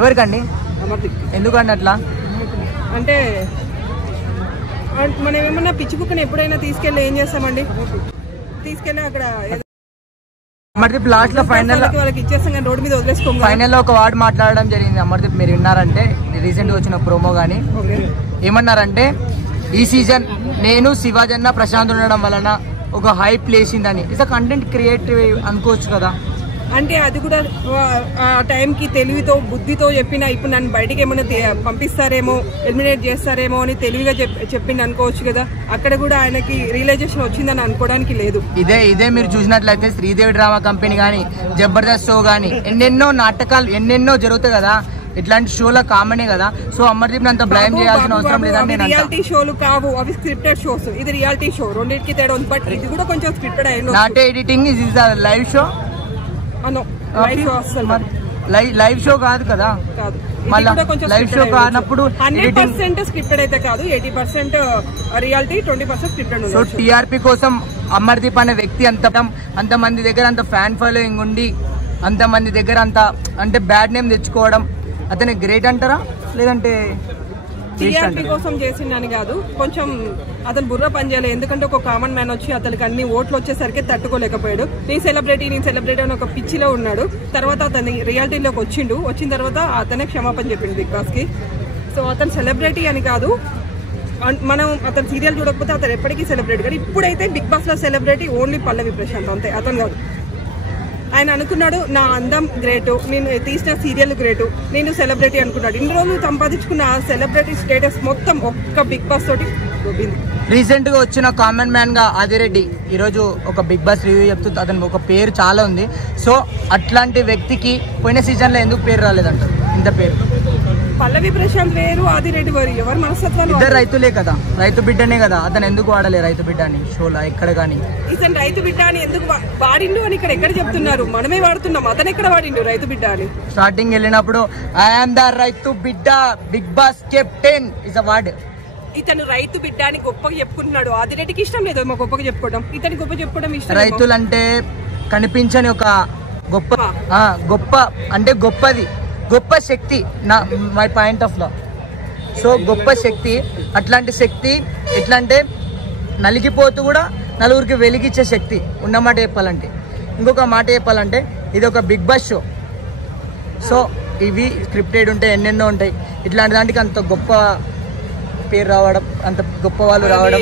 ఎవరికండి? ఎందుకండి అట్లా? అంటే మనం ఏమన్నా పిచ్చి కుక్కని ఎప్పుడైనా తీసుకెళ్ళి ఏం చేస్తామండి? తీసుకెళ్ళి అక్కడ అమర్దీప్ లాస్ట్ లో ఫైనల్ వాళ్ళకి ఇచ్చేస్తాం కానీ రోడ్డు మీద వదిలేసుకోం. ఫైనల్ లో ఒక వార్డ్ మాట్లాడడం జరిగింది అమర్దీప్, మీరు విన్నారంటే? రీసెంట్ గా వచ్చిన ప్రోమో గానీ ఏమన్నారంటే, ఈ సీజన్ నేను శివాజన్న ప్రశాంత్ ఉండడం వలన ఒక హైప్ లేసిందని. ఇట్స్ కంటెంట్ క్రియేటివ్ అనుకోవచ్చు కదా. అంటే అది కూడా ఆ టైంకి తెలివితో బుద్ధితో చెప్పిన, ఇప్పుడు నన్ను బయటికి ఏమైనా పంపిస్తారేమో, ఎలిమినేట్ చేస్తారేమో అని తెలివిగా చెప్పింది అనుకోవచ్చు కదా. అక్కడ కూడా ఆయనకి రియలైజేషన్ వచ్చిందని అనుకోవడానికి లేదు. ఇదే మీరు చూసినట్లయితే శ్రీదేవి డ్రామా కంపెనీ గానీ, జబర్దస్త్ షో గానీ, ఎన్నెన్నో నాటకాలు ఎన్నెన్నో జరుగుతాయి కదా. ఇట్లాంటి షోల కామనే కదా. సో అమర్దీప్ అంత బ్లైమ్ చేయాల్సిన అవసరం లేదని నేను అంటా. రియాలిటీ షోలు కావు అవి, స్క్రిప్టెడ్ షోస్. ఇది రియాలిటీ షో, రెండింటికి తేడా ఉంది. బట్ ఇది కూడా కొంచెం స్క్రిప్టెడ్ అయ్యింది. Not editing, is is live show. Live show కాదు కదా. లైవ్ షో కానప్పుడు 100% స్క్రిప్టెడ్ అయితే కాదు, 80% రియాలిటీ, 20% స్క్రిప్టెడ్. సో టీఆర్పీ కోసం అమర్దీప్ అనే వ్యక్తి అంత మంది దగ్గర అంత ఫ్యాన్ ఫాలోయింగ్ ఉండి, అంత మంది దగ్గర అంత అంటే బ్యాడ్ నేమ్ తెచ్చుకోవడం, అతని గ్రేట్ అంటారా లేదంటే టీఆర్పీ కోసం చేసిందని కాదు, కొంచెం అతను బుర్ర పనిచేయలేదు. ఎందుకంటే ఒక కామన్ మ్యాన్ వచ్చి అతనికి అన్ని ఓట్లు వచ్చేసరికి తట్టుకోలేకపోయాడు. నేను సెలబ్రిటీ అని ఒక పిచ్చిలో ఉన్నాడు. తర్వాత అతని రియాలిటీలోకి వచ్చిన తర్వాత అతనే క్షమాపణ చెప్పిండు బిగ్ బాస్ కి. సో అతను సెలబ్రిటీ అని కాదు, మనం అతను సీరియల్ చూడకపోతే అతను ఎప్పటికీ సెలబ్రిటీ కాదు. ఇప్పుడైతే బిగ్ బాస్ లో సెలబ్రిటీ ఓన్లీ పల్లవి ప్రశాంత్, అంతే, అతను కాదు. ఆయన అనుకున్నాడు నా అందం గ్రేటు, నేను తీసిన సీరియల్ గ్రేటు, నేను సెలబ్రిటీ అనుకున్నాడు. ఇన్ని రోజులు సంపాదించుకున్న ఆ సెలబ్రిటీ స్టేటస్ మొత్తం ఒక్క బిగ్ బాస్ తోటి పోయింది. రీసెంట్ గా వచ్చిన కామన్ మ్యాన్ గా ఆదిరెడ్డి ఈరోజు ఒక బిగ్ బాస్ రివ్యూ చెప్తూ అతనికి ఒక పేరు చాలా ఉంది. సో అట్లాంటి వ్యక్తికి పోయిన సీజన్ లో ఎందుకు పేరు రాలేదంటారు? ఇంత పేరు పల్లవి ప్రశాంత్ వేరు, ఆదిరెడ్డి వేరు. ఎవరు మనస్తత్వాలు? ఇద్దరు రైతులే కదా, రైతు బిడ్డనే కదా. అతను ఎందుకు వాడలే రైతు బిడ్డ అని షోలో ఎక్కడ కానీ? ఇతను రైతు బిడ్డ అని ఎందుకు వాడిండు అని ఇక్కడ ఎక్కడ చెప్తున్నారు? మనమే వాడుతున్నాం. అతను ఎక్కడ వాడిండు రైతు బిడ్డ అని? స్టార్టింగ్ వెళ్ళినప్పుడు ఐఎమ్ ద రైతు బిడ్డ Bigg Boss captain is a word. ఇతను రైతు బిడ్డ అని గొప్పగా చెప్పుకుంటున్నాడు. ఆదిరెడ్డికి ఇష్టం లేదు మా గొప్పగా చెప్పుకోవడం, ఇతని గొప్ప చెప్పుకోవడం ఇష్టం. రైతులంటే కనిపించని ఒక గొప్ప అంటే గొప్ప శక్తి నా మై పాయింట్ ఆఫ్ లో. సో గొప్ప శక్తి, అట్లాంటి శక్తి ఎట్లా అంటే నలిగిపోతూ కూడా నలుగురికి వెలిగించే శక్తి ఉన్నమాట చెప్పాలంటే. ఇంకొక మాట చెప్పాలంటే ఇది ఒక బిగ్ బాస్ షో. సో ఇవి స్క్రిప్టెడ్ ఉంటాయి, ఎన్నెన్నో ఉంటాయి. ఇట్లాంటి దానికి అంత గొప్ప పేరు రావడం, అంత గొప్ప వాళ్ళు రావడం